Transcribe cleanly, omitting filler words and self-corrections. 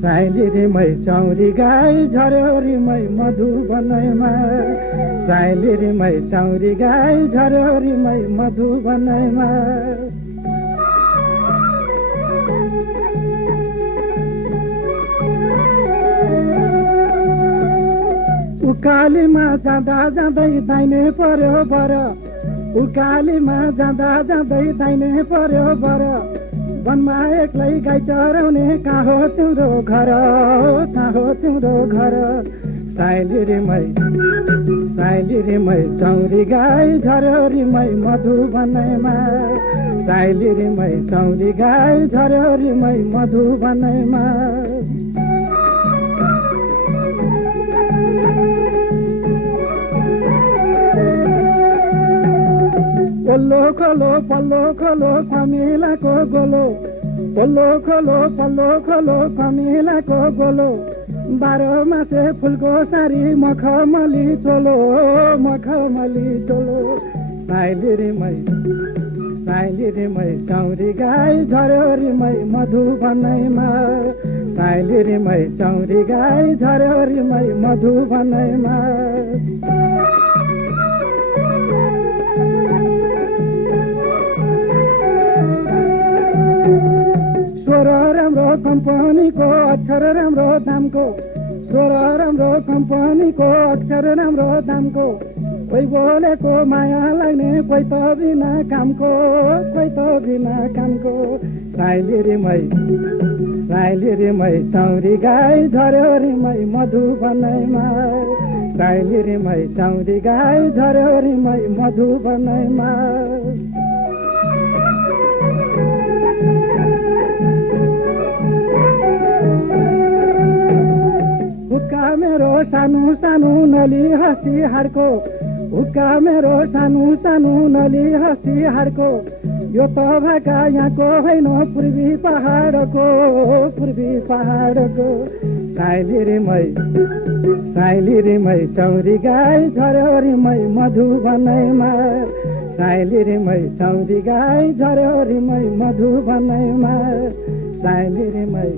साइली रे मै चौरी गाई झर्यो रे मै मधुबनैमा साइली रे मै चौरी गाई झर्यो रे मै मधुबनैमा उकालीमा जाँदा जाँदै दाहिने पर्यो बर उकालीमा जाँदा जाँदै दाहिने पर्यो बर वनमा एक्लै गाई चराउने कहाँ हो तिम्रो घर साइली रे मै चौरी गाई झर्यो रे मै मधुबनैमा साइली रे मै चौरी गाई झर्यो रे मै मधुबनैमा पल्लो खोलो कमिलाको गोलो पल्लो खोलो कमिलाको गोलो 12 मासे फुलको सारी मखमली चोलो साइली रे मै चौरी गाई झर्यो रे मै मधुबनैमा साइली रे मै चौरी गाई झर्यो रे मै मधुबनैमा स्वर राम्रो कम्पनीको अक्षर राम्रो दामको स्वर राम्रो कम्पनीको अक्षर राम्रो दामको कोही बोलेको माया लाग्ने कोही त बिना कामको साइली रे मै चौरी गाई झर्यो रे मै मधुबनैमा साइली रे मै चौरी गाई झर्यो रे मै मधुबनैमा हुक्का मेरो सानो सानो नली हँसी हाडको हुक्का मेरो सानो सानो नली हँसी हाडको यो त भाका यहाँको होइन पूर्वी पहाडको साइली रे मै चौरी गाई झर्यो रे मै मधुबनैमा साइली रे मै चौरी गाई झर्यो रे मै मधुबनैमा साइली रे मै